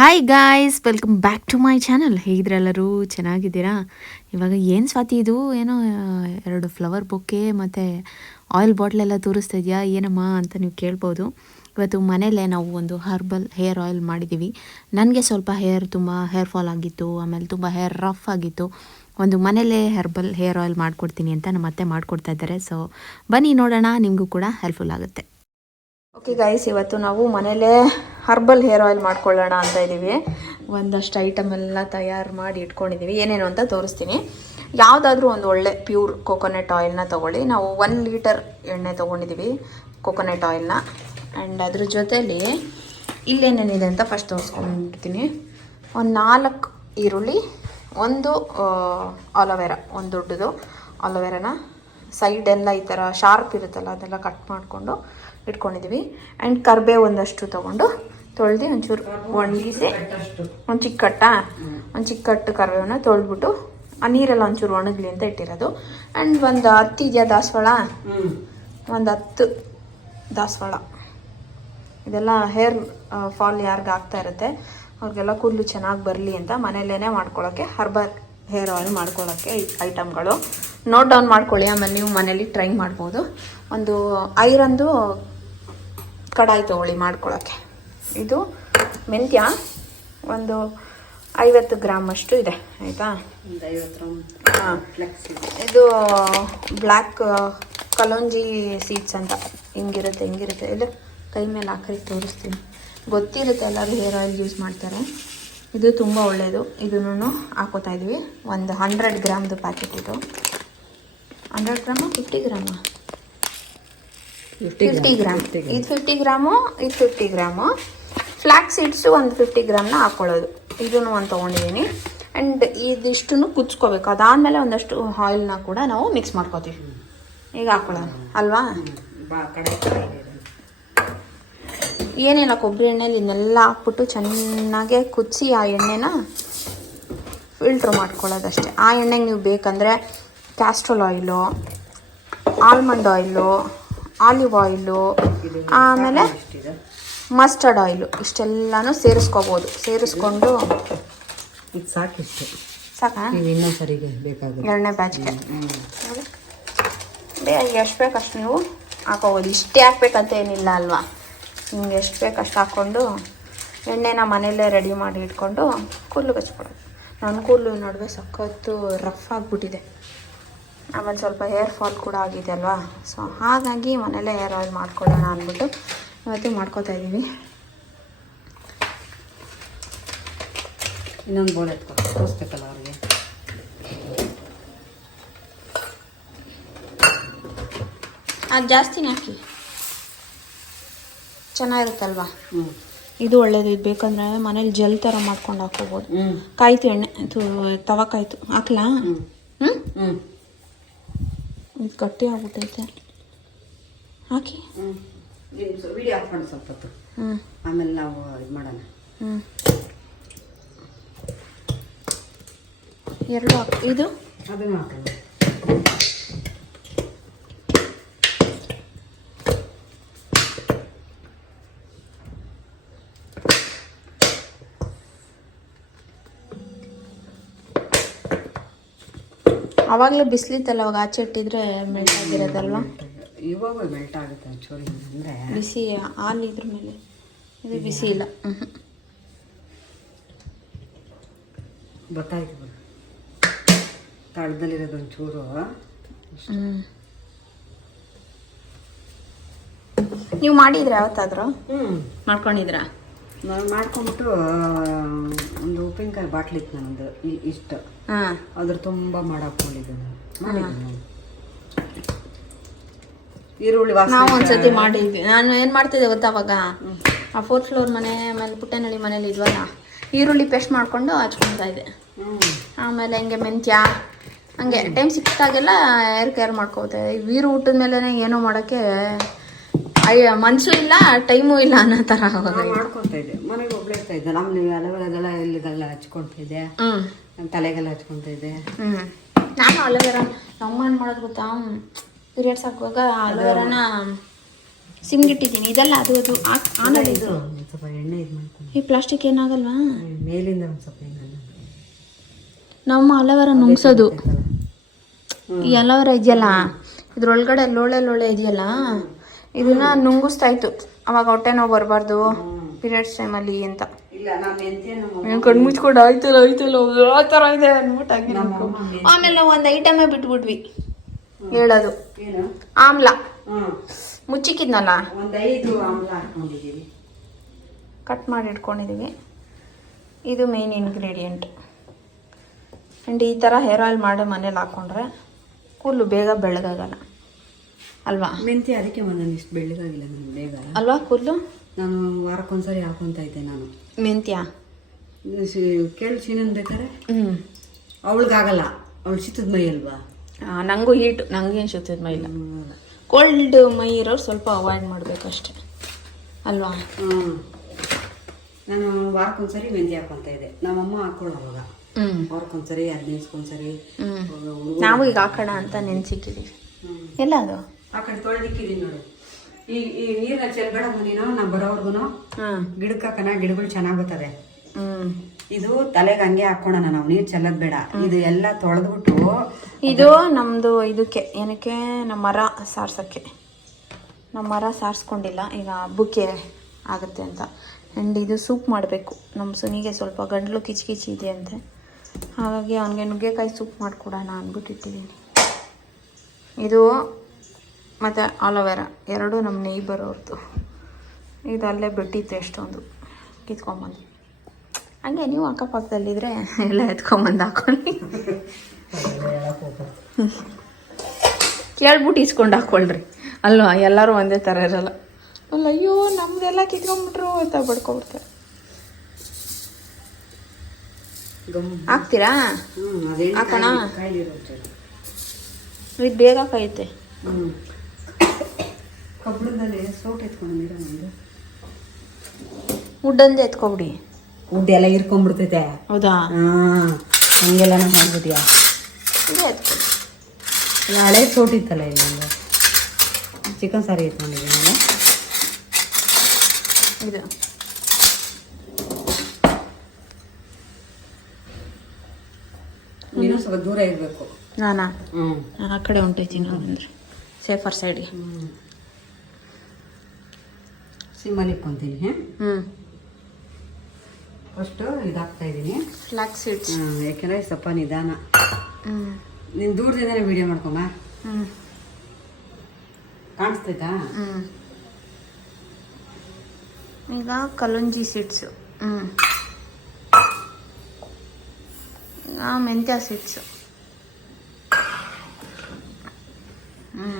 Hi guys welcome back to my channel ಹೇಗಿದ್ರೆಲ್ಲರೂ ಚೆನ್ನಾಗಿದ್ದೀರಾ? ಇವಾಗ ಏನು ಸ್ವಾತಿ ಇದು? ಏನೋ ಎರಡು ಫ್ಲವರ್ ಬೊಕ್ಕೆ ಮತ್ತು ಆಯಿಲ್ ಬಾಟ್ಲೆಲ್ಲ ತೋರಿಸ್ತಾ ಇದೆಯಾ? ಏನಮ್ಮ ಅಂತ ನೀವು ಕೇಳ್ಬೋದು. ಇವತ್ತು ಮನೇಲೇ ನಾವು ಒಂದು ಹರ್ಬಲ್ ಹೇರ್ ಆಯಿಲ್ ಮಾಡಿದ್ದೀವಿ. ನನಗೆ ಸ್ವಲ್ಪ ಹೇರ್ ತುಂಬ ಹೇರ್ ಫಾಲ್ ಆಗಿತ್ತು, ಆಮೇಲೆ ತುಂಬ ಹೇರ್ ರಫ್ ಆಗಿತ್ತು. ಒಂದು ಮನೇಲೇ ಹರ್ಬಲ್ ಹೇರ್ ಆಯಿಲ್ ಮಾಡಿಕೊಡ್ತೀನಿ ಅಂತ ನಮ್ಮ ಅತ್ತೆ ಮಾಡಿಕೊಡ್ತಾ ಇದ್ದಾರೆ. ಸೊ ಬನ್ನಿ ನೋಡೋಣ, ನಿಮಗೂ ಕೂಡ ಹೆಲ್ಪ್ಫುಲ್ ಆಗುತ್ತೆ. ಓಕೆ ಗೈಸ್ ಇವತ್ತು ನಾವು ಮನೇಲೇ ಹರ್ಬಲ್ ಹೇರ್ ಆಯಿಲ್ ಮಾಡ್ಕೊಳ್ಳೋಣ ಅಂತ ಇದ್ದೀವಿ ಒಂದಷ್ಟು ಐಟಮ್ ಎಲ್ಲ ತಯಾರು ಮಾಡಿ ಇಟ್ಕೊಂಡಿದ್ದೀವಿ ಏನೇನು ಅಂತ ತೋರಿಸ್ತೀನಿ. ಯಾವುದಾದ್ರೂ ಒಂದು ಒಳ್ಳೆ ಪ್ಯೂರ್ ಕೊಕೊನಟ್ ಆಯಿಲ್ನ ತೊಗೊಳ್ಳಿ. ನಾವು ಒನ್ ಲೀಟರ್ ಎಣ್ಣೆ ತೊಗೊಂಡಿದ್ದೀವಿ ಕೊಕೊನಟ್ ಆಯಿಲ್ನ ಆ್ಯಂಡ್ ಅದ್ರ ಜೊತೇಲಿ ಇಲ್ಲೇನೇನಿದೆ ಅಂತ ಫಸ್ಟ್ ತೋರಿಸ್ಕೊಂಡ್ಬಿಡ್ತೀನಿ. ಒಂದು ನಾಲ್ಕು ಈರುಳ್ಳಿ, ಒಂದು ಆಲೋವೆರಾ ಒಂದು ದೊಡ್ಡದು ಆಲೋವೆರಾನ ಸೈಡೆಲ್ಲ ಈ ಥರ ಶಾರ್ಪ್ ಇರುತ್ತಲ್ಲ, ಅದೆಲ್ಲ ಕಟ್ ಮಾಡಿಕೊಂಡು ಇಟ್ಕೊಂಡಿದ್ದೀವಿ ಆ್ಯಂಡ್ ಕರ್ಬೇ ಒಂದಷ್ಟು ತೊಗೊಂಡು ತೊಳೆದು ಒಂಚೂರು ಒಣಗಿಸಿ, ಒಂದು ಚಿಕ್ಕ ಕಟ್ಟ, ಒಂದು ಚಿಕ್ಕ ಕಟ್ಟು ಕರ್ಬೇವನ್ನ ತೊಳೆದ್ಬಿಟ್ಟು, ಆ ನೀರೆಲ್ಲ ಒಂಚೂರು ಒಣಗಲಿ ಅಂತ ಇಟ್ಟಿರೋದು. ಆ್ಯಂಡ್ ಒಂದು ಹತ್ತು ಇದೆಯಾ ದಾಸವಾಳ? ಒಂದು ಹತ್ತು ದಾಸವಾಳ. ಇದೆಲ್ಲ ಹೇರ್ ಫಾಲ್ ಯಾರಿಗೆ ಆಗ್ತಾ ಇರುತ್ತೆ, ಅವ್ರಿಗೆಲ್ಲ ಕೂದಲು ಚೆನ್ನಾಗಿ ಬರಲಿ ಅಂತ ಮನೆಯಲ್ಲೇ ಮಾಡ್ಕೊಳ್ಳೋಕ್ಕೆ ಹರ್ಬರ್ ಹೇರ್ ಆಯಿಲ್ ಮಾಡ್ಕೊಳ್ಳೋಕ್ಕೆ ಐಟಮ್ಗಳು ನೋಟ್ ಡೌನ್ ಮಾಡ್ಕೊಳ್ಳಿ, ಆಮೇಲೆ ನೀವು ಮನೇಲಿ ಟ್ರೈ ಮಾಡ್ಬೋದು. ಒಂದು ಐರನ್ದು ಕಡಾಯಿ ತೊಗೊಳ್ಳಿ ಮಾಡ್ಕೊಳ್ಳೋಕ್ಕೆ ಇದು ಮೆಂತ್ಯ ಒಂದು ಐವತ್ತು ಗ್ರಾಮ್ ಅಷ್ಟು ಇದೆ ಆಯಿತಾ? ಹಾಂ. ಇದು. ಬ್ಲ್ಯಾಕ್ ಕಲೋಂಜಿ ಸೀಡ್ಸ್ ಅಂತ. ಹೆಂಗಿರುತ್ತೆ ಹೆಂಗಿರುತ್ತೆ. ಇಲ್ಲ ಕೈ ಮೇಲೆ ಹಾಕಿ ತೋರಿಸ್ತೀನಿ. ಗೊತ್ತಿರುತ್ತೆ ಎಲ್ಲರೂ ಹೇರ್ ಆಯಿಲ್ ಯೂಸ್ ಮಾಡ್ತಾರೆ. ಇದು ತುಂಬ ಒಳ್ಳೆಯದು ಇದನ್ನು ಹಾಕೋತಾ ಇದ್ವಿ. ಒಂದು ಹಂಡ್ರೆಡ್ ಗ್ರಾಮ್ದು ಪ್ಯಾಕೆಟ್ ಇದು. ಹಂಡ್ರೆಡ್ ಗ್ರಾಮ? ಫಿಫ್ಟಿ ಗ್ರಾಮಾ? Fifty gram. ಇದು ಫಿಫ್ಟಿ ಗ್ರಾಮು ಇದು ಫಿಫ್ಟಿ ಗ್ರಾಮು. ಫ್ಲ್ಯಾಕ್ಸ್ ಸೀಡ್ಸು ಒಂದು ಫಿಫ್ಟಿ ಗ್ರಾಮ್ನ ಹಾಕ್ಕೊಳ್ಳೋದು ಇದನ್ನು ಒಂದು ತೊಗೊಂಡಿದ್ದೀನಿ. ಆ್ಯಂಡ್ ಇದಿಷ್ಟು ಕುದಿಸ್ಕೋಬೇಕು. ಅದಾದಮೇಲೆ ಒಂದಷ್ಟು ಆಯಿಲ್ನ ಕೂಡ ನಾವು ಮಿಕ್ಸ್ ಮಾಡ್ಕೋತೀವಿ. ಈಗ ಹಾಕ್ಕೊಳ್ಳೋಣ ಅಲ್ವಾ? ಏನಿಲ್ಲ ಕೊಬ್ಬರಿ ಎಣ್ಣೆಲಿ ಇದನ್ನೆಲ್ಲ ಹಾಕ್ಬಿಟ್ಟು ಚೆನ್ನಾಗೆ ಕುದಿಸಿ ಆ ಎಣ್ಣೆನ ಫಿಲ್ಟ್ರ್ ಮಾಡ್ಕೊಳ್ಳೋದಷ್ಟೇ. ಆ ಎಣ್ಣೆಗೆ ನೀವು ಬೇಕಂದರೆ castor oil almond oil olive oil ಆಮೇಲೆ ಮಸ್ಟರ್ಡ್ ಆಯಿಲು. ಇಷ್ಟೆಲ್ಲನೂ ಸೇರಿಸ್ಕೋಬೋದು. ಸೇರಿಸ್ಕೊಂಡು ಇದು ಸಾಕಿಷ್ಟು ಸಾಕಾ? ಬೇಕಾಗುತ್ತೆ. ಎರಡನೇ ಬ್ಯಾಚ್ಗೆ ಬೇಗ ಎಷ್ಟು ಬೇಕು ಅಷ್ಟು ನೀವು ಹಾಕೋಬೋದು. ಇಷ್ಟೇ ಹಾಕ್ಬೇಕಂತ ಏನಿಲ್ಲ ಅಲ್ವಾ? ನಿಮ್ಗೆ ಎಷ್ಟು ಬೇಕು ಅಷ್ಟು ಹಾಕ್ಕೊಂಡು ಎಣ್ಣೆನ ಮನೆಯಲ್ಲೇ ರೆಡಿ ಮಾಡಿ ಇಟ್ಕೊಂಡು ಕೂದಲು ಬಚ್ಕೊಡೋದು ನನ್ನ ಕೂದಲು ನಡುವೆ ಸಖತ್ತು ರಫ್ ಆಗಿಬಿಟ್ಟಿದೆ. ಆಮೇಲೆ ಸ್ವಲ್ಪ ಹೇರ್ ಫಾಲ್ ಕೂಡ ಆಗಿದೆ ಅಲ್ವಾ? ಸೊ ಹಾಗಾಗಿ ಮನೇಲೇ ಹೇರ್ ಆಯಿಲ್ ಮಾಡ್ಕೊಳ್ಳೋಣ ಅಂದ್ಬಿಟ್ಟು ಇವತ್ತು ಮಾಡ್ಕೋತಾ ಇದ್ದೀವಿ ಇನ್ನೊಂದು ಬೋರ್ಡ್ ಎತ್ಕೊ ತೋರಿಸ್ಬೇಕಲ್ಲ ಅವ್ರಿಗೆ? ಅದು ಜಾಸ್ತಿನೇ ಹಾಕಿ. ಚೆನ್ನಾಗಿರುತ್ತಲ್ವಾ? ಹ್ಞೂ ಇದು ಒಳ್ಳೇದು. ಇದು ಬೇಕಂದ್ರೆ ಮನೇಲಿ ಜೆಲ್ ಥರ ಮಾಡ್ಕೊಂಡು ಹಾಕೋಬೋದು ಕಾಯ್ತು ಎಣ್ಣೆ ತವ ಕಾಯ್ತು ಹಾಕ್ಲಾ? ಹ್ಞೂ ಹ್ಞೂ ಇದು ಗಟ್ಟಿ ಆಗ್ಬಿಟ್ಟೈತೆ ಹಾಕಿ ಹ್ಞೂ ವಿಡಿಯೋ ಹಾಕ್ಕೊಂಡು ಸ್ವಲ್ಪ ಹೊತ್ತು. ಹ್ಞೂ ಆಮೇಲೆ ನಾವು ಇದು ಮಾಡೋಣ. ಹ್ಞೂ ಎರಡು ಹಾಕ್. ಇದು? ಅದನ್ನು ಹಾಕೋಣ. ಆವಾಗಲೇ ಬಿಸಿಲಿತ್ತಲ್ಲ ಅವಾಗ ಆಚೆ ಇಟ್ಟಿದ್ರೆ ಮೆಲ್ಟ್ ಆಗಿರೋದಲ್ವಾ? ಇವಾಗ ಮೆಲ್ಟ್ ಆಗುತ್ತೆ ಒಂಚೂರು ಅಂದರೆ ಬಿಸಿ ಹಾಲು ಇದ್ರ ಮೇಲೆ. ಇದು ಬಿಸಿ ಇಲ್ಲ. ಗೊತ್ತಾಯ್ತು ತಳದಲ್ಲಿರೋದು ಒಂಚೂರು. ನೀವು ಮಾಡಿದ್ರೆ ಯಾವತ್ತಾದರೂ? ಹ್ಞೂ ಮಾಡ್ಕೊಂಡಿದ್ರಾ? ನಾನು ಮಾಡ್ಕೊಂಬಿಟ್ಟು ಒಂದು ಉಪ್ಪಿನಕಾಯಿ ಬಾಟ್ಲಿತ್ತು ನನ್ನದು ಇಷ್ಟು. ಹಾಂ. ಅದ್ರ ತುಂಬ ಮಾಡಾಕೊಂಡಿದ್ದೀನಿ ಈರುಳ್ಳಿ ವಾಸನೆ ನಾವು ಒಂದ್ಸತಿ ಮಾಡಿದ್ವಿ. ನಾನು ಏನು ಮಾಡ್ತಿದ್ದೆ ಗೊತ್ತಾವಾಗ ಆ ಫೋರ್ತ್ ಫ್ಲೋರ್ ಮನೆ ಆಮೇಲೆ ಪುಟ್ಟನಳ್ಳಿ ಮನೇಲಿ ಇದ್ವಲ್ಲ ಈರುಳ್ಳಿ ಪೇಸ್ಟ್ ಮಾಡ್ಕೊಂಡು ಹಚ್ಕೊತಾ ಇದ್ದೆ. ಆಮೇಲೆ ಹಂಗೆ ಮೆಂತ್ಯ ಹಂಗೆ ಟೈಮ್ ಸಿಕ್ಕಾಗೆಲ್ಲ ಏರ್ ಕೇರ್ ಮಾಡ್ಕೋತೆ ವೀರು ಊಟದ ಮೇಲೆ ಏನೋ ಮಾಡೋಕ್ಕೆ ಅಯ್ಯ ಮನಸ್ಸು ಇಲ್ಲ ಟೈಮು ಇಲ್ಲ ಅನ್ನೋ ತರ ಮಾಡ್ಕೊತಾ ಇದ್ದೆ. ಮನೆಗೆ ಒಬ್ಳೆ ಇರ್ತಾ ಇದ್ದೆ ನಮ್ಮಲ್ಲಿ ಇಲ್ಲಿಗೆಲ್ಲ ಹಚ್ಕೊಳ್ತಾ ಹ್ಞೂ ನನ್ನ ತಲೆಗೆಲ್ಲ ಹಚ್ಕೊಳ್ತಾ ಇದ್ದೆ. ಹ್ಞೂ ನಾನು ಅಲೋವೆರಾ ನಮ್ಮ ಏನು ಮಾಡೋದು ಗೊತ್ತಾ? ಪೀರಿಯಡ್ಸ್ ಹಾಕುವಾಗ ಅಲವೆರಾನ ಸಿಮ್ಗಿಟ್ಟಿದ್ದೀನಿ ಇದೆಲ್ಲ ಅದು ಅದು ಒಂದು ಸ್ವಲ್ಪ ಎಣ್ಣೆ ಇದು ಮಾಡ್ಕೊಂಡು ಈ ಪ್ಲಾಸ್ಟಿಕ್ ಏನಾಗಲ್ವಾ? ಮೇಲಿಂದ ಒಂದು ಸ್ವಲ್ಪ ನಮ್ಮ ಅಲವರ ನುಂಗ್ಸೋದು. ಈ ಅಲವೆರ ಇದೆಯಲ್ಲ? ಇದ್ರೊಳಗಡೆ ಲೋಳೆ ಲೋಳೆ ಇದೆಯಲ್ಲ? ಇದನ್ನ ನುಂಗಿಸ್ತಾ ಇತ್ತು ಅವಾಗ ಹೊಟ್ಟೆ ನೋವು ಬರಬಾರ್ದು. ಪೀರಿಯಡ್ಸ್ ಟೈಮಲ್ಲಿ ಅಂತ. ಕಣ್ಣು ಮುಚ್ಕೊಂಡು ಆಯ್ತಲ್ಲ ಆಯ್ತಲ್ಲ ಆ ಥರ ಇದೆ ಅಂದ್ಬಿಟ್ಟು ಹಂಗೆ ಆಮೇಲೆ ನಾವು ಒಂದು ಐಟಮೇ ಬಿಟ್ಬಿಟ್ವಿ. ಹೇಳೋದು. ಏನು? ಆಮ್ಲ. ಮುಚ್ಚಿಕ್ಕಿದ್ನಲ್ಲ? ಒಂದು ಐದು ಆಮ್ಲ ಹಾಕೊಂಡಿದ್ದೀವಿ ಕಟ್ ಮಾಡಿ ಇಟ್ಕೊಂಡಿದ್ದೀವಿ ಇದು ಮೇನ್ ಇಂಗ್ರೀಡಿಯೆಂಟ್ ಆ್ಯಂಡ್ ಈ ಥರ ಹೇರ್ ಆಯಿಲ್ ಮಾಡಿ ಮನೇಲಿ ಹಾಕ್ಕೊಂಡ್ರೆ ಕೂದಲು ಬೇಗ ಬೆಳಗಾಗಲ್ಲ. ಅಲ್ವಾ? ಮೆಂತ್ಯ ಅದಕ್ಕೆ ಒಂದೊಂದು ಇಷ್ಟು ಬೆಳ್ಳಗಾಗಿಲ್ಲ ನನಗೆ ಬೇಗ. ಅಲ್ವಾ ಕೂದಲು? ನಾನು ವಾರಕ್ಕೊಂದ್ಸರಿ ಹಾಕೊಂತ ಇದ್ದೆ ನಾನು. ಮೆಂತ್ಯ? ಕೇಳು ಶೀನನ್ ಬೇಕಾರೆ ಹ್ಞೂ ಅವಳಿಗಾಗಲ್ಲ. ಅವಳು ಚಿತ್ತದ ಮೈ ಅಲ್ವಾ? ನನಗೂ ಹೀಟ್ ನನಗೇನು ಶೀತದ ಮೈ ಇಲ್ಲ. ಕೋಲ್ಡ್ ಮೈ ಇರೋರು ಸ್ವಲ್ಪ ಅವಾಯ್ಡ್ ಮಾಡಬೇಕಷ್ಟೆ. ಅಲ್ವಾ. ನಾನು ವಾರಕ್ಕೊಂದ್ಸರಿ ಮೆಂತ್ಯ ಹಾಕೊಂತ ಇದ್ದೆ. ನಮ್ಮಮ್ಮ ಹಾಕೊಳ್ಳೋ ಅವಾಗ. ಹ್ಞೂ ವಾರಕ್ಕೊಂದ್ಸರಿ ಹದಿನೈದಕ್ಕೊಂದ್ಸರಿ. ನಾವು ಈಗ ಹಾಕೋಣ ಅಂತ ನೆನ್ಸಿಕ್ಕಿದ್ದೀವಿ ಎಲ್ಲ ಅದು ಆ ಕಡೆ ತೊಳೆದಿಕ್ಕಿದೀನಿ ನೋಡು. ಈ ಈ ನೀರನ್ನ ಚೆಲ್ಬೇಡ ಮುಂದಿನ ನಾ ಬರೋವರ್ಗುನು ಗಿಡಕ್ಕೆ ಹಾಕೋಣ ಗಿಡಗಳು ಚೆನ್ನಾಗಿ ಬರ್ತದೆ ಇದು ತಲೆಗೆ ಹಂಗೆ ಹಾಕೋಣ ನಾವು ನೀರು ಚೆಲ್ಲದ್ ಬೇಡ. ಇದು ಎಲ್ಲ ತೊಳೆದ್ಬಿಟ್ಟು ಇದು ನಮ್ದು ಇದಕ್ಕೆ ಏನಕ್ಕೆ ನಮ್ಮ ಮರ ಸಾರ್ಸಕ್ಕೆ. ನಮ್ಮ ಮರ ಸಾರಿಸ್ಕೊಂಡಿಲ್ಲ ಈಗ ಹಬ್ಬಕ್ಕೆ ಆಗುತ್ತೆ ಅಂತ. ಆ್ಯಂಡ್ ಇದು ಸೂಪ್ ಮಾಡಬೇಕು. ನಮ್ಮ ಸುನಿಗೆ ಸ್ವಲ್ಪ ಗಂಟ್ಲು ಕಿಚ್ ಕಿಚ್ ಇದೆ ಅಂತೆ. ಹಾಗಾಗಿ ಅವನಿಗೆ ನುಗ್ಗೆಕಾಯಿ ಸೂಪ್ ಮಾಡಿಕೊಡೋಣ ಅಂದ್ಬಿಟ್ಟಿಟ್ಟಿದ್ದೀನಿ ಇದು ಮತ್ತು ಆಲೋವೆರಾ ಎರಡು ನಮ್ಮ ನೇಯ್ಬರ್ ಅವ್ರದ್ದು ಇದು ಅಲ್ಲೇ ಬಿಟ್ಟಿತ್ತು ಎಷ್ಟೊಂದು. ಕಿತ್ಕೊಂಬಂದು. ಹಂಗೆ ನೀವು ಅಕ್ಕಪಕ್ಕದಲ್ಲಿದ್ದರೆ ಎಲ್ಲ ಎತ್ಕೊಂಬಂದು ಹಾಕೊಳ್ಳಿ. ಕೇಳ್ಬಿಟ್ಟು ಇಸ್ಕೊಂಡು ಹಾಕ್ಕೊಳ್ರಿ ಅಲ್ವಾ ಎಲ್ಲರೂ ಒಂದೇ ಥರ ಇರಲ್ಲ. ಅಲ್ಲ ಅಯ್ಯೋ ನಮ್ದೆಲ್ಲ ಕಿತ್ಕೊಂಡ್ಬಿಟ್ರು ಅಂತ ಬಡ್ಕೊಬಿಡ್ತಾರೆ ಹಾಕ್ತೀರಾ? ಹಾಕೋಣ? ಇದು ಬೇಗ ಕಾಯುತ್ತೆ. ಹ್ಮ್ ಕಬ್ಬಣದಲ್ಲಿ ಸೋಟ್ ಎತ್ಕೊಂಡಿರ ಒಂದು ಉಡ್ಡಂದೆ ಎತ್ಕೊಬಿಡಿ. ಉಡ್ ಎಲ್ಲ ಇರ್ಕೊಂಡ್ಬಿಡ್ತೈತೆ ಹೌದಾ? ಹಾಂ ಹಂಗೆಲ್ಲ ಮಾಡ್ಬಿಟ್ಟಿಯಾ? ಇದೇ ಎತ್ಕೊಳ್ಳಿ ಹಳೆ ಸೋಟ್ ಇತ್ತಲ್ಲ ಇಲ್ಲೊಂದು ಚಿಕನ್ ಸಾರಿ ಎತ್ಕೊಂಡಿದ್ದೀನಿ ನಾನು. ಇದು. ನೀನು ಸ್ವಲ್ಪ ದೂರ ಇರಬೇಕು. ನಾನಾ? ಹ್ಞೂ ನಾನು ಆ ಕಡೆ ಹೊಂಟೈತೀನಿ ಅಂದರೆ ಸೇಫರ್ ಸೈಡ್ಗೆ ಹ್ಞೂ ಸಿಮ್ಮಲ್ಲಿ ಕೊಂತೀನಿ ಹಾಂ ಹ್ಞೂ ಫಸ್ಟು ಇದಾಗ್ತಾ ಇದ್ದೀನಿ. Flax seeds. ಯಾಕೆಂದರೆ ಸ್ವಲ್ಪ ನಿಧಾನ. ನಿನ್ ದೂರದಿಂದನೇ ವಿಡಿಯೋ ಮಾಡ್ಕೊಂಬ. ಹ್ಞೂ ಕಾಣಿಸ್ತೈತಾ ಹ್ಞೂ ಈಗ ಕಲಂಜಿ ಸೀಡ್ಸು. ಹ್ಞೂ ಈಗ ಮೆಂತ್ಯ ಸೀಡ್ಸು. ಹ್ಞೂ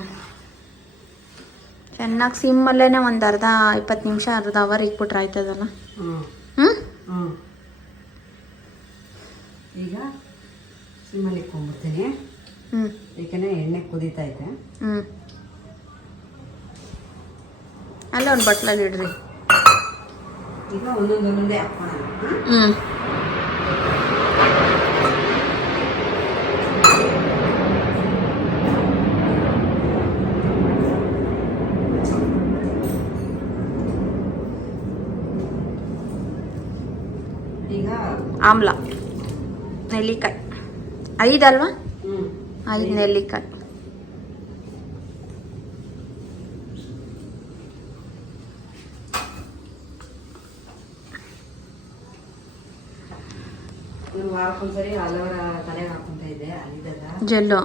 ಚೆನ್ನಾಗಿ ಸಿಮ್ಮಲ್ಲೇ ಒಂದು ಅರ್ಧ ಇಪ್ಪತ್ತು ನಿಮಿಷ ಅರ್ಧ ಅವರ್ ಇಕ್ಬಿಟ್ರೆ ಆಯ್ತದಲ್ಲ ಹ್ಞೂ ಈಗ ಸಿಮ್ಮಲ್ಲಿ ಇಕ್ಕೊಂಡ್ಬಿಡ್ತೀನಿ ಹ್ಞೂ ಏಕೆಂದರೆ ಎಣ್ಣೆ ಕುದೀತಾ ಇದೆ. ಹ್ಞೂ ಅಲ್ಲ ಒಂದು ಬಟ್ಲಲ್ಲಿ ಇಡ್ರಿ. ಈಗ ಒಂದೊಂದು ಒಂದೊಂದೇ ಹಾಕೋಣ. ಹ್ಞೂ ಈಗ ಆಮ್ಲ ನೆಲ್ಲಿಕಾಯಿ. ಐದಲ್ವಾ ಐದು ನೆಲ್ಲಿಕಾಯಿ. ಜೆಲ್ಲು.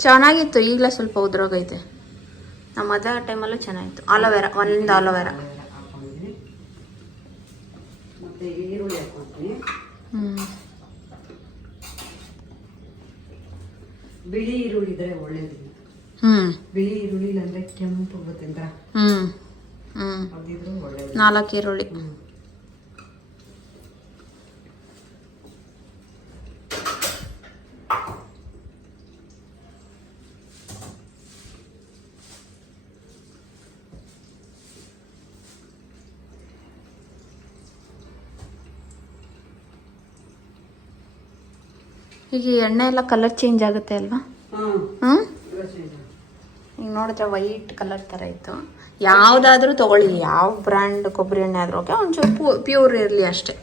ಚೆನ್ನಾಗಿತ್ತು ಈಗಲೇ ಸ್ವಲ್ಪ ಉದ್ರೋಗೈತೆ ನಮ್ಮ ಮದುವೆ ಟೈಮಲ್ಲೂ ಚೆನ್ನಾಗಿತ್ತು. ಆಲೋವೆರಾ ಒಂದು ಆಲೋವೆರಾ ಮತ್ತು ಈರುಳ್ಳಿ ಹಾಕ್ಕೊತೀನಿ ಬಿಳಿ ಈರುಳ್ಳಿ ಇದ್ರೆ ಒಳ್ಳೇದು. ಬಿಳಿ ಈರುಳ್ಳಿ ಇಲ್ಲಾಂದ್ರೆ ಕೆಂಪು ಬರುತ್ತೆ ಅಂತ ಹ್ಞೂ ಒಳ್ಳೇದು. ನಾಲ್ಕು ಈರುಳ್ಳಿ. ಈಗ ಎಣ್ಣೆ ಎಲ್ಲ ಕಲರ್ ಚೇಂಜ್ ಆಗುತ್ತೆ ಅಲ್ವಾ? ಹ್ಞೂ ಈಗ ನೋಡಿದ್ರೆ ವೈಟ್ ಕಲರ್ ಥರ ಇತ್ತು. ಯಾವುದಾದ್ರೂ ತಗೊಳ್ಳಿ. ಯಾವ ಬ್ರ್ಯಾಂಡ್ ಕೊಬ್ಬರಿ ಎಣ್ಣೆ ಆದ್ರೂ ಓಕೆ ಒಂಚೂರು ಪ್ಯೂರ್ ಇರಲಿ ಅಷ್ಟೇ.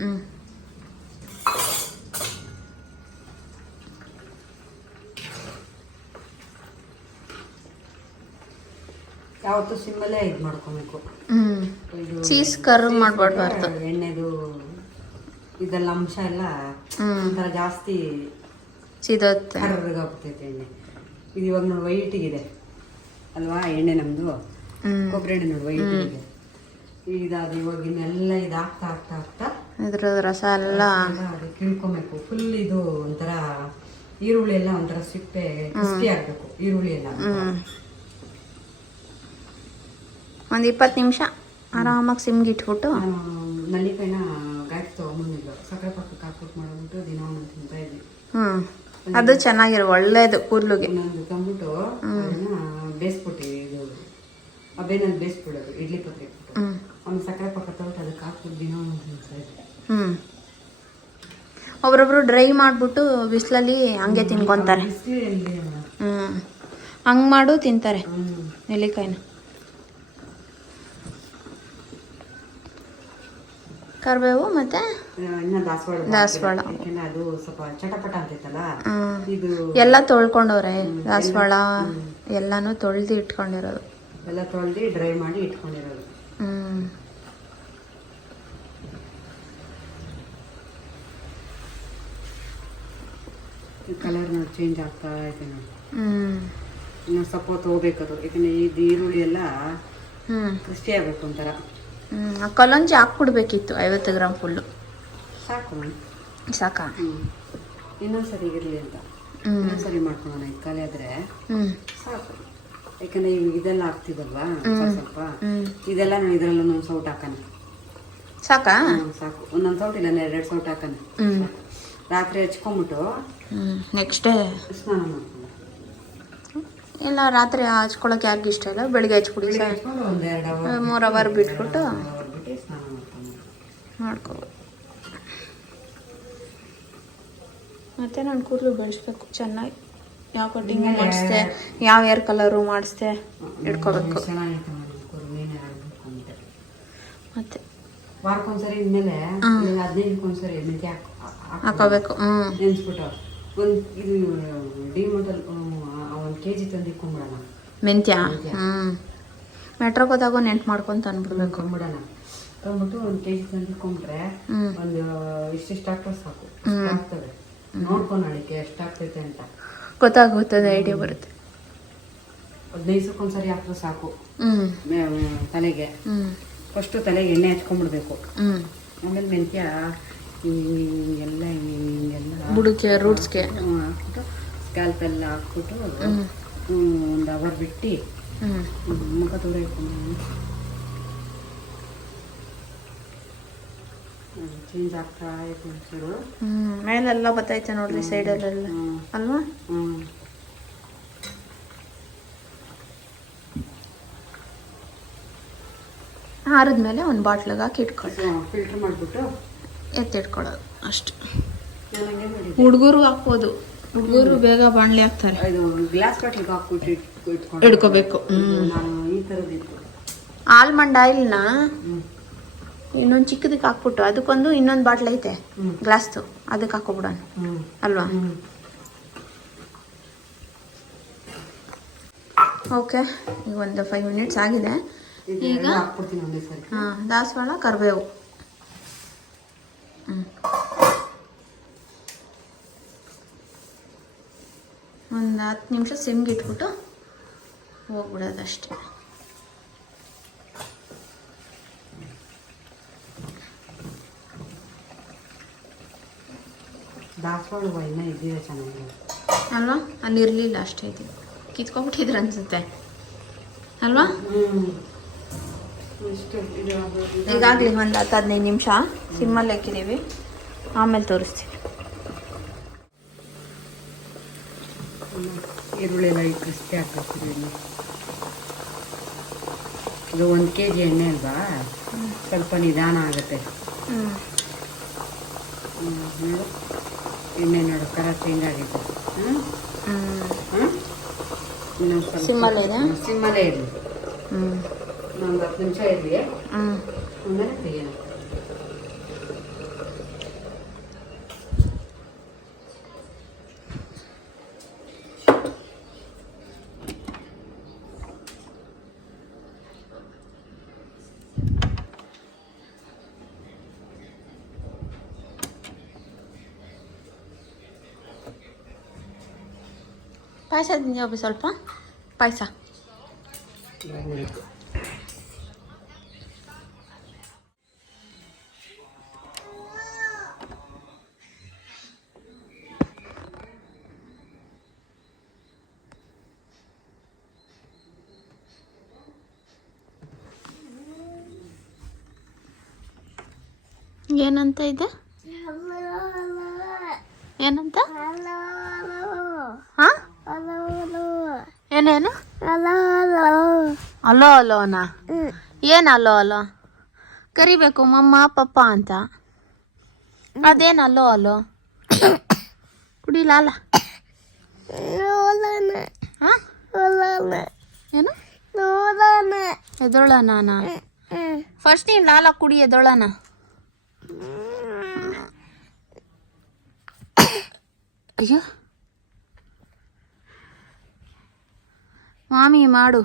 ಹ್ಞೂ ಯಾವತ್ತು ಸಿಮ್ಮಲ್ಲೇ ಇದು ಮಾಡ್ಕೊಬೇಕು. ಹ್ಞೂ ಚೀಸ್ ಕರ್ವ್ ಮಾಡ್ಬಾರ್ದು ಎಣ್ಣೆದು ಇದೆಲ್ಲ ಅಂಶ ಎಲ್ಲ. ಒಂಥರ ಜಾಸ್ತಿ ಕರ್ರಗಾಗ್ತೈತೆ ಎಣ್ಣೆ. ಇದು ಇವಾಗ ನೋಡಿ ವೈಟಿಗಿದೆ. ಅಲ್ವಾ? ಎಣ್ಣೆ ನಮ್ಮದು ಕೊಬ್ಬರಿ ಎಣ್ಣೆ ನೋಡಿ ವೈಟಿಗಿದೆ. ಇದಾದ ಇವಾಗ ಇನ್ನೆಲ್ಲ ಇದಾಗ್ತಾ ಆಗ್ತಾ ಹಾಕ್ತಾ ಇದ್ರ ರಸ ಎಲ್ಲ. ಕಿಳ್ಕೊಬೇಕು ಫುಲ್ ಇದು ಒಂಥರ ಈರುಳ್ಳಿ ಎಲ್ಲ ಒಂಥರ ಸಿಪ್ಪೆ ಕ್ರಿಸ್ಪಿ ಆಗ್ಬೇಕು. ಈರುಳ್ಳಿ ಎಲ್ಲ ಒಂದು ಇಪ್ಪತ್ತು ನಿಮಿಷ. ಆರಾಮಾಗಿ ಸಿಮ್ಗೆ ಇಟ್ಬಿಟ್ಟು ನಾನು ನಲ್ಲಿಕಾಯಿನ ಗಾಯಕ್ ತಗೊಂಬಂದಿದ್ದು ಸಕ್ಕರೆ ಪಕ್ಕಕ್ಕೆ ಹಾಕ್ಬಿಟ್ಟು ಮಾಡ್ಬಿಟ್ಟು ದಿನ ಒಂದು ತಿಂತಾ ಇದ್ವಿ. ಹ್ಞೂ ಅದು ಚೆನ್ನಾಗಿರೋ ಒಳ್ಳೇದು ಕೂದಲಿಗೆ. ಇನ್ನೊಂದು ತಂದ್ಬಿಟ್ಟು ಅದನ್ನ ಬೇಯಿಸ್ಬಿಟ್ಟು ಇದು. ಅಬೇನಲ್ಲಿ ಬೇಯಿಸ್ಬಿಡೋದು ಇಡ್ಲಿ ಪತ್ರೆ ಒಂದು ಸಕ್ಕರೆ ಪಕ್ಕ ತಗೊಟ್ಟು ಅದಕ್ಕೆ ಹಾಕ್ಬಿಟ್ಟು ದಿನ ಒಂದು ತಿಂತಾ ಇದ್ವಿ. ಹ್ಞೂ ಒಬ್ರೊಬ್ರು ಡ್ರೈ ಮಾಡಿಬಿಟ್ಟು ಬಿಸಿಲಲ್ಲಿ ಹಂಗೆ ತಿನ್ಕೊಂತಾರೆ. ಹ್ಞೂ ಹಂಗೆ ಮಾಡು ತಿಂತಾರೆ ಹ್ಮ್. ನೆಲ್ಲಿಕಾಯಿನ. ಕರಿಬೇವು ಮತ್ತೆ ದಾಸವಾಳ. ಅದು ಸ್ವಲ್ಪ ಚಟಪಟ ಅಂತೈತಲ್ಲ. ಇದು ಎಲ್ಲ ತೊಳ್ಕೊಂಡವ್ರೆ ದಾಸವಾಳ ಎಲ್ಲಾನು ತೊಳ್ದು ಇಟ್ಕೊಂಡಿರೋದು. ಎಲ್ಲ ತೊಳ್ದು ಡ್ರೈ ಮಾಡಿ ಇಟ್ಕೊಂಡಿರೋದು. ಹ್ಞೂ ಕಲರ್ ನೋಡಿ ಚೇಂಜ್ ಆಗ್ತಾ ಐತೆ ನೋಡಿ. ಇನ್ನು ಸ್ವಲ್ಪ ಹೊತ್ತು ಹೋಗ್ಬೇಕದು ಯಾಕಂದ್ರೆ ಇದು ಈರುಳ್ಳಿ ಎಲ್ಲ ಕ್ರಿಸ್ಪಿ ಆಗ್ಬೇಕು ಒಂಥರ. ಹ್ಞೂ ಕಲಂಜಿ ಹಾಕ್ಬಿಡ್ಬೇಕಿತ್ತು ಐವತ್ತು ಗ್ರಾಮ್ ಫುಲ್ಲು. ಸಾಕು ಸಾಕಾ? ಹ್ಞೂ ಇನ್ನೊಂದ್ಸರಿ ಇರಲಿ ಅಂತ. ಹ್ಞೂ ಇನ್ನೊಂದ್ಸರಿ ಮಾಡ್ಕೊಳ್ಳೋಣ ಇದು ಖಾಲಿ ಆದ್ರೆ. ಸಾಕು. ಯಾಕಂದ್ರೆ ಇವಾಗ ಇದೆಲ್ಲ ಹಾಕ್ತಿದಲ್ವಾ ಸ್ವಲ್ಪ ಇದೆಲ್ಲ ನಾನು ಇದರಲ್ಲಿ ಒಂದೊಂದು ಸೌಟ್ ಹಾಕೋಣ ಸಾಕಾ? ಸಾಕು. ಒಂದೊಂದು ಸೌಟ್ ಇಲ್ಲ ಎರಡು ಸೌಟ್ ಹಾಕೋಣ ರಾತ್ರಿ ಹಚ್ಕೊಂಬಿಟ್ಟು ನೆಕ್ಸ್ಟ್ ಡೇ. ಸ್ನಾನ ಮಾಡ್ಕೊಂಡು ಇಲ್ಲ ರಾತ್ರಿ ಹಚ್ಕೊಳಕ್ಕೆ ಯಾಕೆ ಇಷ್ಟ ಇಲ್ಲ. ಬೆಳಿಗ್ಗೆ ಹಚ್ಬಿಡಿ ಸರ್. ಮೂರು ಅವರ್ ಬಿಟ್ಬಿಟ್ಟು ಮಾಡ್ಕೋಬೋದು. ಮತ್ತೆ ನಾನು ಕೂದಲು ಬೆಳೆಸ್ಬೇಕು. ಚೆನ್ನಾಗಿ ಯಾವ ಕಟಿಂಗ್ ಮಾಡಿಸ್ದೆ ಯಾವ ಏರ್ ಕಲರು ಮಾಡಿಸ್ದೆ ಇಟ್ಕೋಬೇಕು. ಮತ್ತೆ ಹಾಕೋಬೇಕು. ಹ್ಞೂ ಕೆ ಜಿ ತಂದು ಇಕ್ಕೊಂಬಿಡೋಣ ಮೆಂತ್ಯ. ಹ್ಞೂ ಮೆಟ್ರೋಗೆ ಹೋದಾಗ ನೆಂಟು ಮಾಡ್ಕೊಂಡು ತಂದ್ಬಿಡ್ಬೇಕು ಅಂದ್ಬಿಡೋಣ ತಂದ್ಬಿಟ್ಟು ಒಂದು ಕೆ ಜಿ ತಂದು ಇಕ್ಕೊಂಬಿಟ್ರೆ ಹ್ಞೂ ಒಂದು ಇಷ್ಟಿಷ್ಟು ಹಾಕ್ರೆ ಸಾಕು. ಆಗ್ತದೆ. ನೋಡ್ಕೊಂಡು ಅಡಿಕೆ ಎಷ್ಟು ಆಗ್ತೈತೆ ಅಂತ. ಗೊತ್ತಾಗುತ್ತದೆ ಐಡಿಯಾ ಬರುತ್ತೆ. ಹದಿನೈದು ದಿವಸಕ್ಕೊಂದ್ಸರಿ ಹಾಕಿದ್ರೆ ಸಾಕು. ತಲೆಗೆ. ಫಸ್ಟು ತಲೆಗೆ ಎಣ್ಣೆ ಹಚ್ಕೊಂಡ್ಬಿಡ್ಬೇಕು ಆಮೇಲೆ ಮೆಂತ್ಯ ಎಲ್ಲ ಹಿಂಗೆಲ್ಲ ಬುಡಕ್ಕೆ ರೂಟ್ಸ್ಗೆ ಹಾಕ್ಬಿಟ್ಟು ಸ್ಕ್ಯಾಲ್ಪ್ ಎಲ್ಲ ಹಾಕ್ಬಿಟ್ಟು ಒಂದು ಅವರ್ ಬಿಟ್ಟು ಮುಖ ದೂರ ಇಟ್ಕೊಂಡು ಚೇಂಜ್ ಆಗ್ತಾ ಒಂಚೂರು. ಹ್ಞೂ ಮೇಲೆಲ್ಲ ಬತ್ತೈತೆ ನೋಡ್ರಿ ಸೈಡಲ್ಲೆಲ್ಲ. ಅಲ್ವಾ. ಹಾರಿದ್ಮೇಲೆ ಒಂದು ಬಾಟ್ಲಿಗೆ ಹಾಕಿ ಇಟ್ಕೊಳ್ಳಿ ಫಿಲ್ಟರ್ ಮಾಡಿಬಿಟ್ಟು ಎತ್ತಿಟ್ಕೊಳ್ಳೋದು ಅಷ್ಟು. ಹುಡುಗರು ಹಾಕ್ಬೋದು. ಹುಡುಗರು ಬೇಗ ಬಾಣಲಿ ಹಾಕ್ತಾರೆ ಇದು ಗ್ಲಾಸ್ ಬಾಟ್ಲಿಗೆ ಹಾಕ್ಬಿಟ್ಟು ಇಟ್ಕೊಂಡು ನಾನು ಈ ಥರದ್ದು ಆಲ್ಮಂಡ್ ಆಯಿಲ್ನ ಇನ್ನೊಂದು ಚಿಕ್ಕದಕ್ಕೆ ಹಾಕ್ಬಿಟ್ಟು ಅದಕ್ಕೊಂದು ಇನ್ನೊಂದು ಬಾಟ್ಲ್ ಐತೆ ಹ್ಮ್. ಗ್ಲಾಸ್ದು ಅದಕ್ಕೆ ಹಾಕೋಬಿಡೋಣ. ಹ್ಞೂ ಅಲ್ವಾ? ಹ್ಞೂ ಓಕೆ ಈಗ ಒಂದು ಫೈವ್ ಮಿನಿಟ್ಸ್ ಆಗಿದೆ. ಈಗ ಈಗ ಹಾಕ್ಬಿಡ್ತೀನಿ ಒಂದೇ ಸರಿ. ಹಾಂ ದಾಸವಾಳ ಕರಿಬೇವು. ಹ್ಞೂ ಒಂದು ಹತ್ತು ನಿಮಿಷ ಸಿಮ್ಗೆ ಇಟ್ಬಿಟ್ಟು ಹೋಗ್ಬಿಡೋದು ಅಷ್ಟೇ ಅಲ್ವಾ? ಅಲ್ಲಿ ಇರಲಿಲ್ಲ ಅಷ್ಟೇ ಇದು. ಕಿತ್ಕೊಂಡ್ಬಿಟ್ಟಿದ್ರೆ ಅನ್ಸುತ್ತೆ. ಅಲ್ವಾ? ಈಗಾಗಲೇ ಒಂದು ಹತ್ತು ಹದಿನೈದು ನಿಮಿಷ ಸಿಮ್ಮಲ್ಲಿ ಹಾಕಿದ್ದೀವಿ ಆಮೇಲೆ ತೋರಿಸ್ತೀವಿ ಹ್ಮ್. ಈರುಳ್ಳಿ ಎಲ್ಲ ಕ್ರಿಸ್ಪಿ ಇಲ್ಲಿ ಇದು ಒಂದು ಕೆ ಜಿ ಎಣ್ಣೆ ಅಲ್ವಾ? ಸ್ವಲ್ಪ ನಿಧಾನ ಆಗುತ್ತೆ. ನೋಡು ಎಣ್ಣೆ ನೋಡು ಕಲರ್ ಚೇಂಜ್ ಆಗಿದೆ ಸಿಮ್ಮಲ್ಲೇ ಸಿಮ್ಮಲ್ಲೇ ಇರಲಿ ಹ್ಞೂ ಒಂದು ಹತ್ತು ನಿಮಿಷ ಇರಲಿ. ಹ್ಞೂ ಆಮೇಲೆ ತೆಗಿಯೋಣ. ಪಾಯಸ ಸ್ವಲ್ಪ? ಪಾಯಸ. ಏನಂತ ಇದೆ? ಏನಂತ ಹಾ ಏನೇನು ಅಲೋ ಅಲೋನಾ ಏನು ಅಲೋ ಅಲೋ? ಕರಿಬೇಕು ಮಮ್ಮ ಪಪ್ಪ ಅಂತ. ಅದೇನು ಅಲೋ ಅಲೋ? ಕುಡಿಲಾಲ ಹಾ ಏನು? ಎದೊಳ ನಾನ ಫಸ್ಟ್ ನೀನು ಲಾಲ ಕುಡಿ ಎದೊಳನ ಅಯ್ಯೋ. ಮಾಮಿ ಮಾಡು.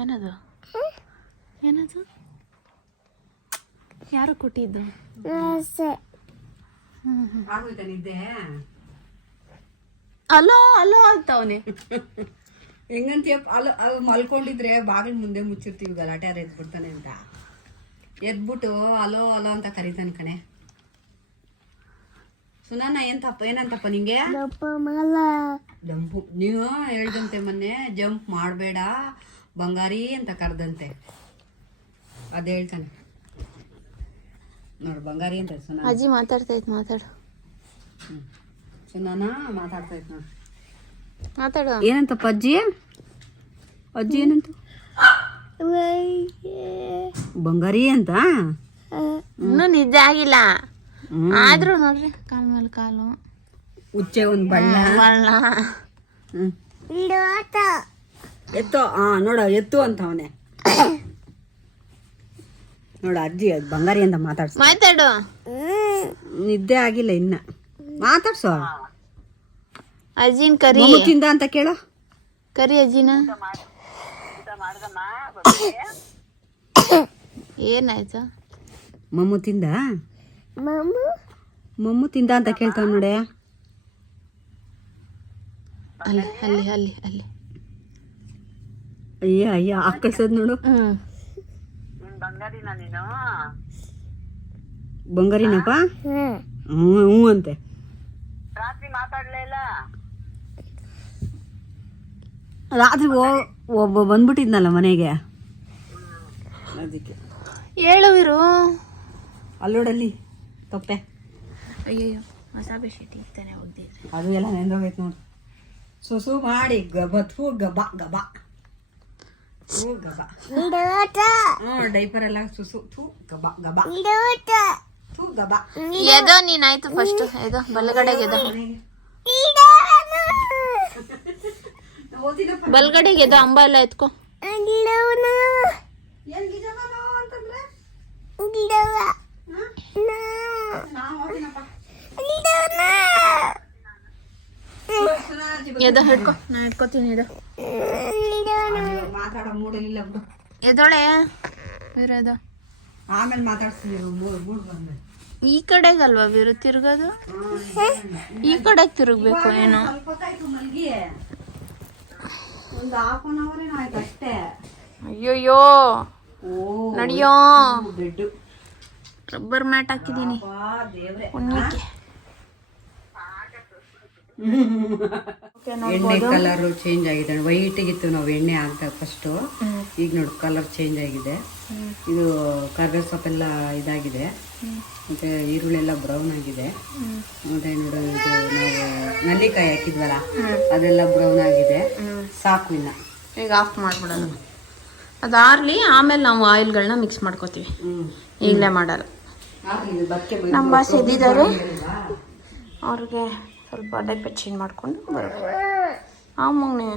ಏನದು? ಏನದು? ಯಾರು ಕೊಟ್ಟಿದ್ದು? ಅಲೋ ಅಲೋ ಅಂತವನೆ ಹೆಂಗಂತೀಯಪ್ಪ ಹೆಂಗಂತೀಯ ಅಲ್ಲಿ ಮಲ್ಕೊಂಡಿದ್ರೆ ಬಾಗಿಲ್ ಮುಂದೆ ಮುಚ್ಚಿರ್ತೀವಿ ಗಲಾಟೆ ಯಾರು ಎದ್ಬಿಡ್ತಾನೆ ಅಂತ. ಎದ್ಬಿಟ್ಟು ಅಲೋ ಅಲೋ ಅಂತ ಕರೀತಾನೆ ಕಣೆ. ಸುನಾನ ಏನ್ ತಪ್ಪ ಏನಂತಪ್ಪ ನಿಂಗೆ? ಜಂಪು. ನೀವು ಹೇಳ್ದಂತೆ ಮೊನ್ನೆ ಜಂಪ್ ಮಾಡಬೇಡ ಬಂಗಾರಿ ಅಂತ ಕರೆದಂತೆ. ಅದು ಹೇಳ್ತಾನೆ. ನೋಡು ಬಂಗಾರಿ ಅಂತ ಸುನಾ ಅಜ್ಜಿ ಇತ್ತು ಮಾತಾಡು. ಸುನಾನ ಮಾತಾಡ್ತಾ ಇತ್ತು ನೋಡು. ಮಾತಾಡು ಏನಂತಪ್ಪ ಅಜ್ಜಿ? ಅಜ್ಜಿ ಏನಂತ? ಬಂಗಾರಿ ಅಂತ? ಇನ್ನೂ ನಿಜ ಆಗಿಲ್ಲ. ಆದ್ರೂ ನೋಡ್ರಿ. ಕಾಲ್ ಮೇಲೆ ಕಾಲು. ಉಚ್ಚೆ ಒಂದು ಬಣ್ಣ. ಬಣ್ಣ. ಎತ್ತು ಹಾ ನೋಡ ಎತ್ತು ಅಂತ ಅವನೇ. ನೋಡ ಅಜ್ಜಿ ಅದ್ ಬಂಗಾರಿ ಅಂತ ಮಾತಾಡ್ಸ. ಮಾತಾಡು. ನಿದ್ದೆ ಆಗಿಲ್ಲ ಇನ್ನ. ಮಾತಾಡ್ಸೋ. ಅಜ್ಜಿನ ಕರಿ. ತಿಂದ ಅಂತ ಕೇಳೋ. ಕರಿ ಅಜ್ಜಿನ ಏನಾಯ್ತು? ಮಮ್ಮು ತಿಂದ? ಮಮ್ಮು? ತಿಂದ ಅಂತ ಕೇಳ್ತಾವ ನೋಡಿ. ಅಲ್ಲಿ ಅಲ್ಲಿ ಅಲ್ಲಿ ಅಲ್ಲಿ. ಅಯ್ಯ ಅಯ್ಯ ಆಕಳ್ಸೋದ್ ನೋಡು. ಹ್ಮ್. ಬಂಗಾರಿನಪ್ಪ? ಹ್ಞೂ ಹ್ಞೂ ಅಂತೆ. ರಾತ್ರಿ ಓ- ಒಬ್ಬ ಬಂದ್ಬಿಟ್ಟಿದ್ನಲ್ಲ ಮನೆಗೆ. ಅದಕ್ಕೆ. ಹೇಳುವಿರು ಅಲ್ಲೋಡಲ್ಲಿ ತಪ್ಪೆ. ಅಯ್ಯಯ್ಯೋ ಮಸಾಬೆ ಶೆಟ್ಟಿ ತಾನೇ ಹೋಗ್ದಿದ್ರೆ ಅದು ಎಲ್ಲ ನೆಂದೋಗೈತೆ ನೋಡಿ. ಸುಸು ಮಾಡಿ ಗಬ ಥೂ ಗಬ ಗಬ. ಥೂ ಗಬ. ಹ್ಞೂ ಡೈಪರ್ ಎಲ್ಲ ಸುಸು ಥೂ ಗಬ ಗಬ. ಥೂ ಗಬ. ಎದೋ ನೀನಾಯ್ತು ಫಸ್ಟ್ ಎದೋ ಬಲಗಡೆಗೆ ಎದೋ. ಬಲಗಡೆಗೆ ಎದೋ ಅಂಬ ಎಲ್ಲ ಎತ್ಕೋ. ಅಂತಂದ್ರೆ? ಎದೋ ಹಿಡ್ಕೊ ನಾ ಹಿಡ್ಕೊತೀನಿ ಎದೋ. ಮಾತಾಡೋ ಮೂಡಲಿಲ್ಲ ಬಿಡು. ಎದೋಳೆ? ವೀರು ಎದೋ. ಆಮೇಲೆ ಮಾತಾಡ್ತೀನಿ ಮೂಡ್ ಮೂಡ್ ಬಂದ್ಮೇಲೆ ಈ ಕಡೆಗಲ್ವಾ ವೀರು ತಿರುಗೋದು? ಈ ಕಡೆಗೆ ತಿರುಗ್ಬೇಕು ಏನೋ? ಒಂದು ಹಾಫ್ ಅನ್ ಅವರ್ ಏನೋ ಆಯ್ತು ಅಷ್ಟೇ. ಅಯ್ಯೋಯ್ಯೋ. ನಡಿಯೋ. ರಬ್ಬರ್ ಮ್ಯಾಟ್ ಹಾಕಿದ್ದೀನಿ. ಎಣ್ಣೆ ಕಲರ್ ಚೇಂಜ್ ಆಗಿದೆ. ವೈಟ್ ಇತ್ತು ನಾವು ಎಣ್ಣೆ ಹಾಕ್ದಾಗ ಫಸ್ಟು ಈಗ ನೋಡಿ ಕಲರ್ ಚೇಂಜ್ ಆಗಿದೆ. ಇದು ಕರ್ಬೇವು ಸೊಪ್ಪೆಲ್ಲ ಇದಾಗಿದೆ. ಮತ್ತೆ ಈರುಳ್ಳಿ ಎಲ್ಲ ಬ್ರೌನ್ ಆಗಿದೆ ಮತ್ತೆ ನೋಡು ಇದು ನಾವು ನಲ್ಲಿಕಾಯಿ ಹಾಕಿದ್ವಲ್ಲ ಅದೆಲ್ಲ ಬ್ರೌನ್ ಆಗಿದೆ. ಸಾಕು ಇನ್ನ. ಈಗ ಆಫ್ ಮಾಡಿಬಿಡೋದು ಅದು ಆರಲಿ ಆಮೇಲೆ ನಾವು ಆಯಿಲ್ಗಳನ್ನ ಮಿಕ್ಸ್ ಮಾಡ್ಕೋತೀವಿ. ಈಗಲೇ ಮಾಡಲ್ಲ. ನಮ್ಮ ಬಾಸ್ ಎದ್ದಿದ್ದಾರೆ ಅವ್ರಿಗೆ ಸ್ವಲ್ಪ ಡೈಪರ್ ಚೇಂಜ್ ಮಾಡಿಕೊಂಡು ಬರ್ಬೋದು ಆ ಮಗನೆ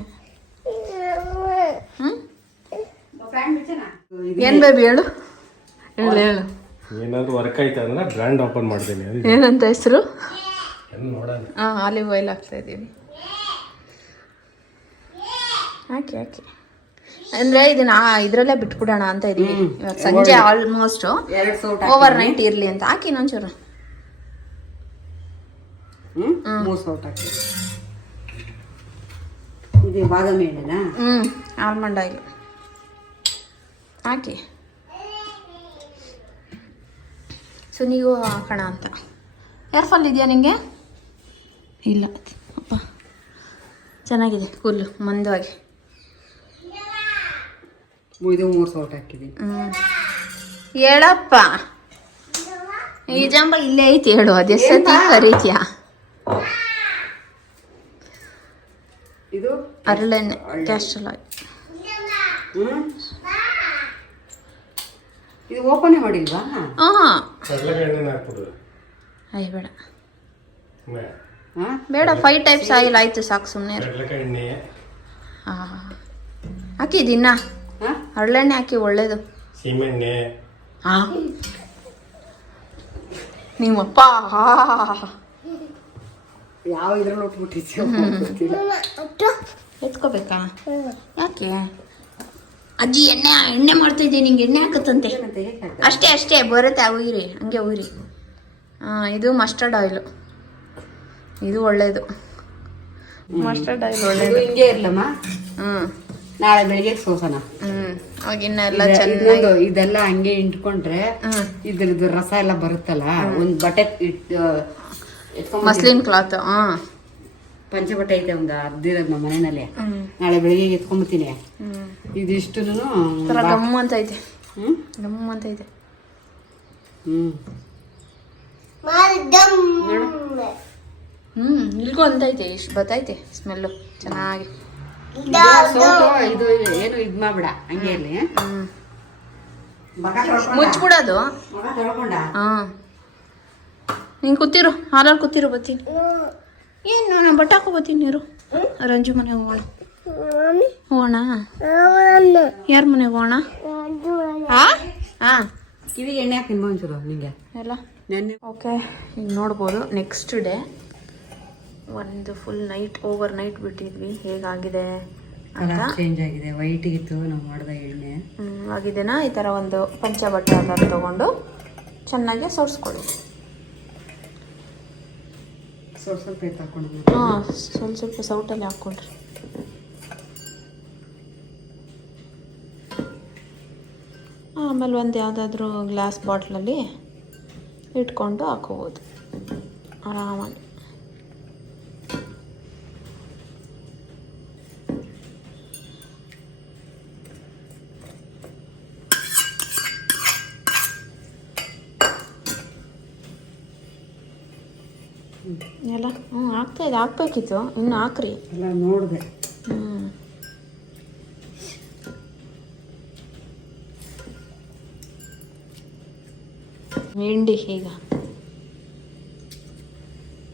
ಏನು ಬೇಬಿ ಹೇಳು? ಹೇಳು ಹೇಳು. ಏನಾದ್ರು ವರ್ಕ್ ಆಯ್ತು ಅಂದ್ರೆ ಬ್ರ್ಯಾಂಡ್ ಓಪನ್ ಮಾಡ್ತೀನಿ. ಏನಂತ ಹೆಸರು? ಹಾಂ ಆಲಿವ್ ಆಯಿಲ್ ಹಾಕ್ತಾ ಇದ್ದೀನಿ. ಹಾಕಿ ಹಾಕಿ. ಅಂದರೆ ಇದನ್ನ ಇದ್ರಲ್ಲೇ ಬಿಟ್ಬಿಡೋಣ ಅಂತ ಇದೀವಿ. ಇವಾಗ ಸಂಜೆ ಆಲ್ಮೋಸ್ಟ್ ಓವರ್ ನೈಟ್ ಇರ್ಲಿ ಅಂತ. ಹಾಕಿ ಇನ್ನೊಂಚೂರು ಹ್ಞೂ ಬಾದಾಮಿ ಆಲ್ಮಂಡ್ ಆಯಿಲ್ ಹಾಕಿ. ನೀವು ಹಾಕೋಣ ಅಂತ. ಏರ್ಫಾಲ್ ಇದೆಯಾ ನಿಮಗೆ ಇಲ್ಲ. ಅಪ್ಪ. ಚೆನ್ನಾಗಿದೆ. ಕೂಲ್ ಮಂದವಾಗಿ. ಇದು ಮೂರು ಸೌಟ್ ಹಾಕಿದ್ದೀನಿ. ಹೇಳಪ್ಪ. ಈ ಜಂಬ ಇಲ್ಲೇ ಐತಿ ಹೇಳು ಅದೆಷ್ಟೊತ್ತಿ ಕರೀತೀಯ? ಇದು? ಅರಳೆಣ್ಣೆ ಕ್ಯಾಸ್ಟ್ರಲ್ ಇದು ಓಪನ್ ಮಾಡಿಲ್ವಾ? ಹಾಂ. ಅಯ್ಯ ಬೇಡ. ಬೇಡ ಫೈವ್ ಟೈಪ್ಸ್ ಆಯಿಲ್ ಆಯಿತು ಸಾಕು ಸುಮ್ಮನೆ ಹಾಂ. ಹಾಕಿದ್ದೀನಾ ಹರಳೆಣ್ಣೆ ಹಾಕಿ ಒಳ್ಳೇದು. ಸೀಮೆಣ್ಣೆ. ಹಾಂ ನಿಮ್ಮಪ್ಪ ಯಾವ ಇದ್ರಲ್ಲಿ ಉಟ್ಬಿಟ್ಟಿದ್ಯೋ? ಎತ್ಕೋಬೇಕಾ? ಯಾಕೆ? ಅಜ್ಜಿ ಎಣ್ಣೆ ಎಣ್ಣೆ ಮಾಡ್ತಾ ಇದ್ದೀನಿ ನಿಂಗೆ ಎಣ್ಣೆ ಹಾಕತ್ತಂತೆ? ಅಷ್ಟೇ ಅಷ್ಟೇ ಬರುತ್ತೆ ಉಯ್ರಿ ಹಂಗೆ ಉಯ್ರಿ. ಹಾಂ ಇದು ಮಸ್ಟರ್ಡ್ ಆಯಿಲು ಇದು ಒಳ್ಳೇದು. ಮಸ್ಟರ್ಡ್ ಆಯಿಲ್ ಒಳ್ಳೇದು. ಹಿಂಗೆ ಇರಲಮ್ಮ? ಹ್ಞೂ ನಾಳೆ ಬೆಳಿಗ್ಗೆ ಹ್ಞೂ ಎಲ್ಲ ಇದೆ- ಚೆನ್ನಾಗಿ ಇದೆಲ್ಲ ಹಂಗೆ ಇಟ್ಕೊಂಡ್ರೆ ಹ್ಞೂ ಇದ್ರದ್ದು ರಸ ಎಲ್ಲ ಬರುತ್ತಲ್ಲ ಒಂದು ಬಟ್ಟೆ ಮಸ್ಲಿನ್ ಕ್ಲಾತ್ ಹಾಂ. ಪಂಚೆ ಬಟ್ಟೆ ಐತೆ ಒಂದು ಅರ್ದಿರೋದು ನಮ್ಮ ಮನೆಯಲ್ಲಿ. ನಾಳೆ ಬೆಳಿಗ್ಗೆ ಎತ್ಕೊಂಬತ್ತೀನಿ ಹ್ಞೂ ಇದಿಷ್ಟು ಗಮ್ ಅಂತ ಐತೆ. ಹ್ಮ್? ಗಮ್ ಅಂತ ಐತೆ. ಹ್ಮ್. ಹ್ಞೂ ಇಲ್ಗೂ ಅಂತ ಐತೆ ಇಷ್ಟು ಬತ್ತೈತೆ ಸ್ಮೆಲ್ಲು ಚೆನ್ನಾಗಿ. ಇದು ಏನು ಇದ್ ಮಾಡ್ಬೇಡ ಹಂಗೆ ಇರ್ಲಿ? ಮುಚ್ಬಿಡೋದು ಹಾಂ. ನೀನು ಕೂತಿರು ಹಾಲಲ್ಲಿ ಕೂತಿರು ಬರ್ತೀನಿ. ಏನು ನಾನು ಬಟ್ಟೆ ಹಾಕೋ ಬರ್ತೀನಿ ನೀರು ರಂಜು ಮನೆಗೆ ಹೋಗೋಣ. ಹೋಗೋಣ? ಯಾರ ಮನೆಗೆ ಹೋಗೋಣ? ಹಾಂ ಹಾಂ ಕಿವಿಗೆ ಎಣ್ಣೆ ಹಾಕಿ ನಿಂಗೆ. ಎಲ್ಲ. ನೆನ್ನೆ ಓಕೆ ಈಗ ನೋಡ್ಬೋದು ನೆಕ್ಸ್ಟ್ ಡೇ ಒಂದು ಫುಲ್ ನೈಟ್ ಓವರ್ ನೈಟ್ ಬಿಟ್ಟಿದ್ವಿ. ಹೇಗಾಗಿದೆ ಚೇಂಜ್ ಆಗಿದೆ. ವೈಟ್ ಇತ್ತು ನಾವು ಮಾಡಿದ ಎಣ್ಣೆ. ಆಗಿದೆನಾ ಈ ಥರ ಒಂದು ಪಂಚ ಬಟ್ಟೆ ತಗೊಂಡು ತೊಗೊಂಡು ಚೆನ್ನಾಗಿ ಸೋರಿಸ್ಕೊಳ್ಳಿ. ಸ್ವಲ್ಪ ಎತ್ತು ಹಾಂ ಸ್ವಲ್ಪ ಸ್ವಲ್ಪ ಸೌಟಲ್ಲಿ ಹಾಕ್ಕೊಳ್ರಿ. ಆಮೇಲೆ ಒಂದು ಯಾವುದಾದ್ರೂ ಗ್ಲಾಸ್ ಬಾಟ್ಲಲ್ಲಿ ಇಟ್ಕೊಂಡು ಹಾಕೋಬೋದು. ಆರಾಮಾಗಿ. ಎಲ್ಲ? ಹ್ಞೂ ಆಗ್ತಾ ಇದೆ ಹಾಕ್ಬೇಕಿತ್ತು ಇನ್ನು ಹಾಕ್ರಿ. ಎಲ್ಲ ನೋಡಿದೆ. ಹ್ಞೂ ಹಿಂಡಿ ಈಗ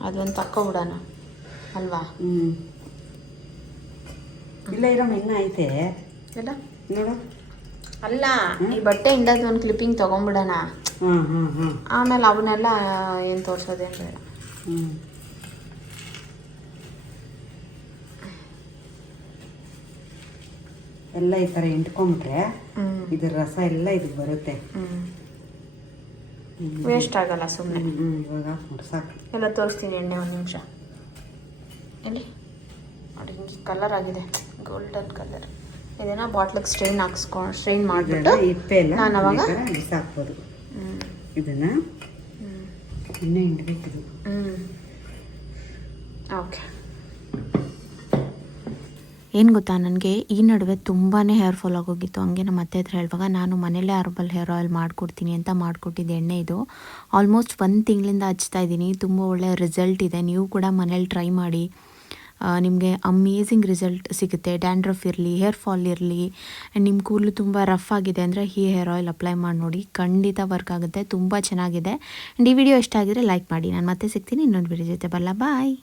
ಅದೊಂದು ತಕ್ಕೊಬಿಡೋಣ ಅಲ್ವಾ? ಹ್ಞೂ ಇಲ್ಲ ಇರೋ ಇನ್ನೂ ಐತೆ. ಎಲ್ಲ? ನೋಡು. ಅಲ್ಲ ಈ ಬಟ್ಟೆ ಹಿಂಡೋದು ಒಂದು ಕ್ಲಿಪ್ಪಿಂಗ್ ತೊಗೊಂಬಿಡೋಣ ಹಾಂ ಹಾಂ ಹಾಂ ಆಮೇಲೆ ಅವನ್ನೆಲ್ಲ ಏನು ತೋರಿಸೋದೇನು ಬೇಡ. ಹ್ಮ್ ಎಲ್ಲ ಈ ಥರ ಇಂಟ್ಕೊಂಬಿಟ್ರೆ ಹ್ಞೂ ಇದ್ರ ರಸ ಎಲ್ಲ ಇದಕ್ಕೆ ಬರುತ್ತೆ. ಹ್ಞೂ. ವೇಸ್ಟ್ ಆಗಲ್ಲ ಸುಮ್ಮನೆ ಹ್ಮ್, ಇವಾಗ ಹಾಕ್ಬಿಡು ಸಾಕು ಎಲ್ಲ ತೋರಿಸ್ತೀನಿ ಎಣ್ಣೆ ಒಂದು ನಿಮಿಷ. ಎಲ್ಲಿ? ನೋಡಿ ಕಲರ್ ಆಗಿದೆ. ಗೋಲ್ಡನ್ ಕಲರ್ ಇದನ್ನ ಬಾಟ್ಲಿಗೆ ಸ್ಟ್ರೈನ್ ಹಾಕ್ಸ್ಕೊಂಡು ಸ್ಟ್ರೈನ್ ಮಾಡಿಬಿಟ್ಟು ನಾನು ಅವಾಗ ಹಾಕ್ಬೋದು ಬಿಸಾಕ್ಬೋದು ಇದನ್ನ ಇನ್ನೂ ಹಿಂಡ್ಬೇಕಿದು. ಹ್ಞೂ ಓಕೆ ಏನು ಗೊತ್ತಾ ನನಗೆ? ಈ ನಡುವೆ ತುಂಬಾ ಹೇರ್ ಫಾಲ್ ಆಗೋಗಿತ್ತು. ಹಂಗೆ ನಮ್ಮ ಅತ್ತೆ ಹತ್ರ ಹೇಳುವಾಗ, ನಾನು ಮನೇಲೇ ಹರ್ಬಲ್ ಹೇರ್ ಆಯಿಲ್ ಮಾಡಿಕೊಡ್ತೀನಿ ಅಂತ ಮಾಡಿಕೊಟ್ಟಿದ್ದೆ ಎಣ್ಣೆ ಇದು. ಆಲ್ಮೋಸ್ಟ್ ಒಂದು ತಿಂಗಳಿಂದ ಹಚ್ತಾ ಇದ್ದೀನಿ. ತುಂಬ ಒಳ್ಳೆಯ ರಿಸಲ್ಟ್ ಇದೆ. ನೀವು ಕೂಡ ಮನೇಲಿ ಟ್ರೈ ಮಾಡಿ. ನಿಮಗೆ ಅಮೇಝಿಂಗ್ ರಿಸಲ್ಟ್ ಸಿಗುತ್ತೆ. ಡ್ಯಾಂಡ್ರಫ್ ಇರಲಿ ಹೇರ್ ಫಾಲ್ ಇರಲಿ ಆ್ಯಂಡ್ ನಿಮ್ಮ ಕೂದಲು ತುಂಬ ರಫ್ ಆಗಿದೆ ಅಂದರೆ ಈ ಹೇರ್ ಆಯಿಲ್ ಅಪ್ಲೈ ಮಾಡಿ ನೋಡಿ. ಖಂಡಿತ ವರ್ಕ್ ಆಗುತ್ತೆ, ತುಂಬ ಚೆನ್ನಾಗಿದೆ. ಆ್ಯಂಡ್ ಈ ವಿಡಿಯೋ ಇಷ್ಟ ಆಗಿದ್ರೆ ಲೈಕ್ ಮಾಡಿ. ನಾನು ಮತ್ತೆ ಸಿಗ್ತೀನಿ ಇನ್ನೊಂದು ವಿಡಿಯೋ ಜೊತೆ. ಬಲ್ಲ ಬಾಯ್